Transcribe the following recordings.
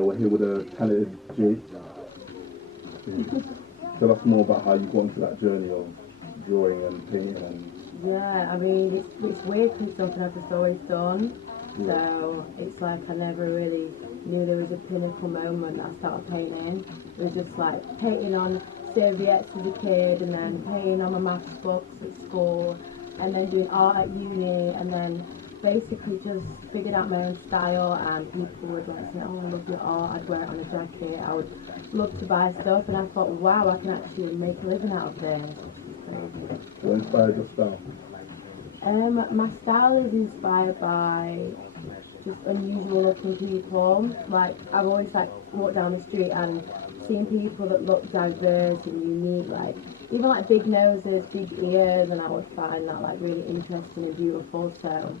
We're here with a talented Jade. Tell us more about how you got into that journey of drawing and painting and... Yeah, I mean, it's weird because it's something I've just always done. Yeah. So it's like I never really knew there was a pinnacle moment that I started painting. It was just like painting on serviettes as a kid, and then painting on my maths books at school, and then doing art at uni, and then basically just figured out my own style. And people would like say, "Oh, I love your art." I'd wear it on a jacket. I would love to buy stuff, and I thought, wow, I can actually make a living out of this. What inspired your style? My style is inspired by just unusual looking people. Like, I've always like walked down the street and seen people that look diverse and unique, like even like big noses, big ears, and I would find that like really interesting and beautiful. So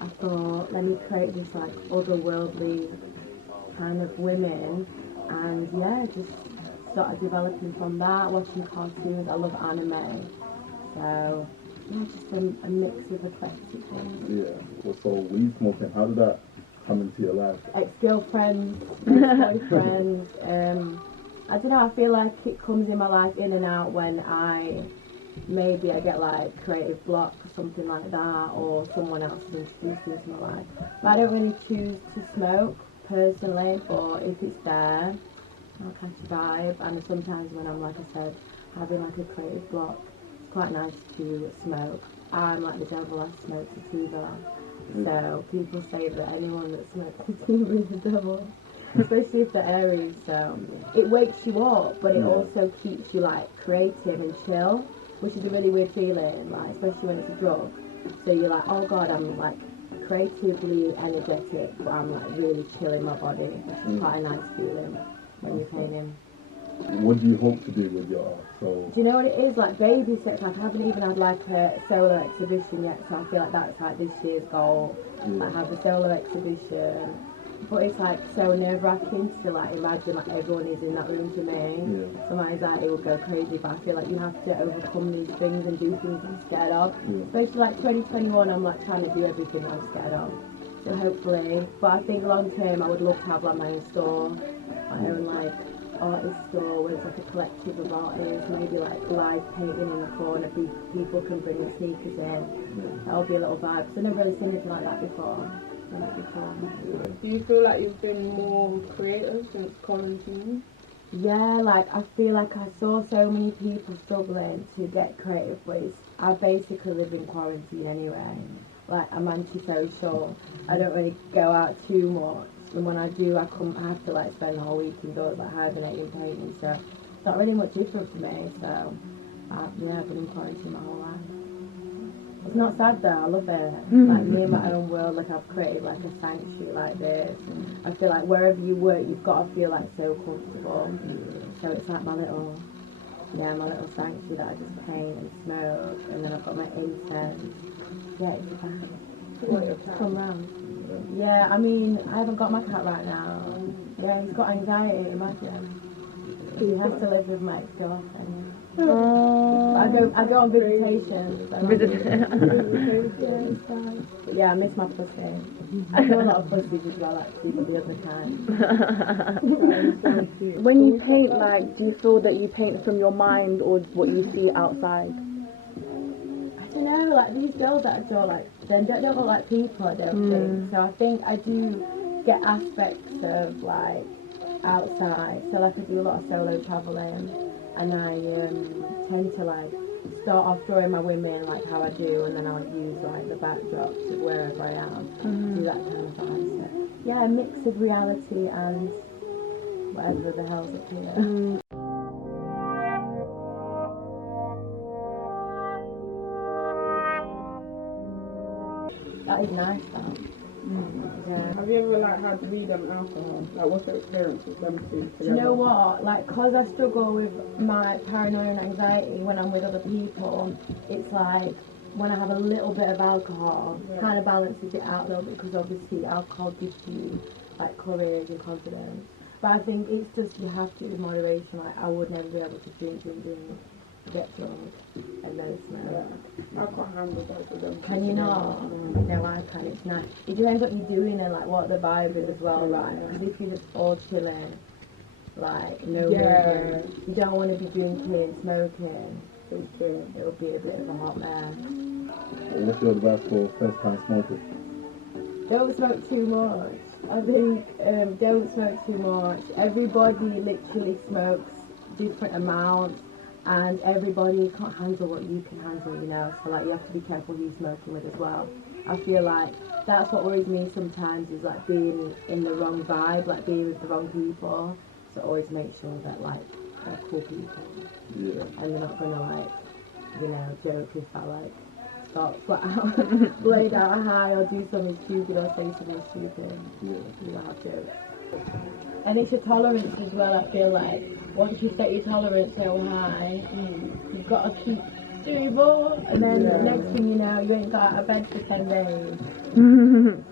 I thought, let me create this like otherworldly kind of women, and yeah, just started developing from that, watching cartoons. I love anime, so yeah, just a mix of eclectic things. Yeah. Well, so weed smoking, how did that come into your life? Ex-girlfriends, boyfriends, I don't know, I feel like it comes in my life in and out when I get like creative block or something like that, or someone else is introduced into my life. But I don't really choose to smoke personally, but if it's there, I'll catch a vibe. And sometimes when I'm, like I said, having like a creative block, it's quite nice to smoke. I'm like the devil, I smoke sativa. So people say that anyone that smokes sativa is the devil, especially if they're Aries. So it wakes you up, but it also keeps you like creative and chill, which is a really weird feeling, like especially when it's a drug. So you're like, oh god, I'm like creatively energetic, but I'm like really chill in my body, which is quite a nice feeling when you're painting. What do you hope to do with your art? So do you know what it is? Like baby steps. Like I haven't even had like a solo exhibition yet, so I feel like that's like this year's goal. Like have a solo exhibition. But it's like so nerve-wracking to like imagine like everyone is in that room to me. Yeah. So my anxiety will go crazy, but I feel like you have to overcome these things and do things I'm scared of. Especially like 2021, I'm like trying to do everything I'm scared of. So hopefully, but I think long term I would love to have like my own store, my own like artist store where it's like a collective of artists, maybe like live painting in the corner, people can bring their sneakers in. That would be a little vibe, because I've never really seen anything like that before. Do you feel like you've been more creative since quarantine? Yeah, like I feel like I saw so many people struggling to get creative ways. I basically live in quarantine anyway. Like I'm antisocial. I don't really go out too much. And when I do, I have to like spend the whole week indoors, like hibernating, painting. So it's not really much different for me. So I've been in quarantine my whole life. It's not sad though, I love it. Like me in my own world, like I've created like a sanctuary like this. I feel like wherever you work, you've got to feel like so comfortable. So it's like my little sanctuary that I just paint and smoke, and then I've got my incense. Yeah, it's a vibe. Come round. Yeah, I mean, I haven't got my cat right now. Yeah, he's got anxiety, imagine. He has to live with my ex-girlfriend. I go on visitation. But yeah, I miss my pussy. I do a lot of pussies as well, actually, but the other time. When you paint, like, do you feel that you paint from your mind or what you see outside? I don't know, like these girls that I draw, like, they don't look like people, I don't think. So I think I do get aspects of, like, outside. So, like, I do a lot of solo travelling, and I tend to, like, start off drawing my women, like, how I do, and then I'll use, like, the backdrops of wherever I am, do that kind of vibe. So, yeah, a mix of reality and whatever the hell's up here. That is nice though. Yeah. Have you ever like had weed and alcohol? Like what's your experience with them two together? Do you know what? Like, cause I struggle with my paranoia and anxiety when I'm with other people, it's like when I have a little bit of alcohol, kind of balances it out a little bit, because obviously alcohol gives you like courage and confidence. But I think it's just you have to in moderation. Like I would never be able to drink. get drunk and then smoke. I can't handle both of them. Can you not? No, I can. It's nice. It depends what you're doing and like what the vibe is as well, right? Because if you're just all chilling, like no movement, you don't want to be drinking, smoking. It'll be a bit of a hot mess. What's your advice for first time smokers? Don't smoke too much. I think don't smoke too much. Everybody literally smokes different amounts, and everybody can't handle what you can handle, you know. So like you have to be careful who you're smoking with as well. I feel like that's what worries me sometimes, is like being in the wrong vibe, like being with the wrong people. So always make sure that like they're cool people, and they're not gonna like, you know, joke if I like start flat out, blade out high, or do something stupid or say something stupid. You don't have jokes. And it's your tolerance as well. I feel like once you set your tolerance so high, you've got to keep doing more, and then the next thing you know, you ain't got out of bed for 10 days.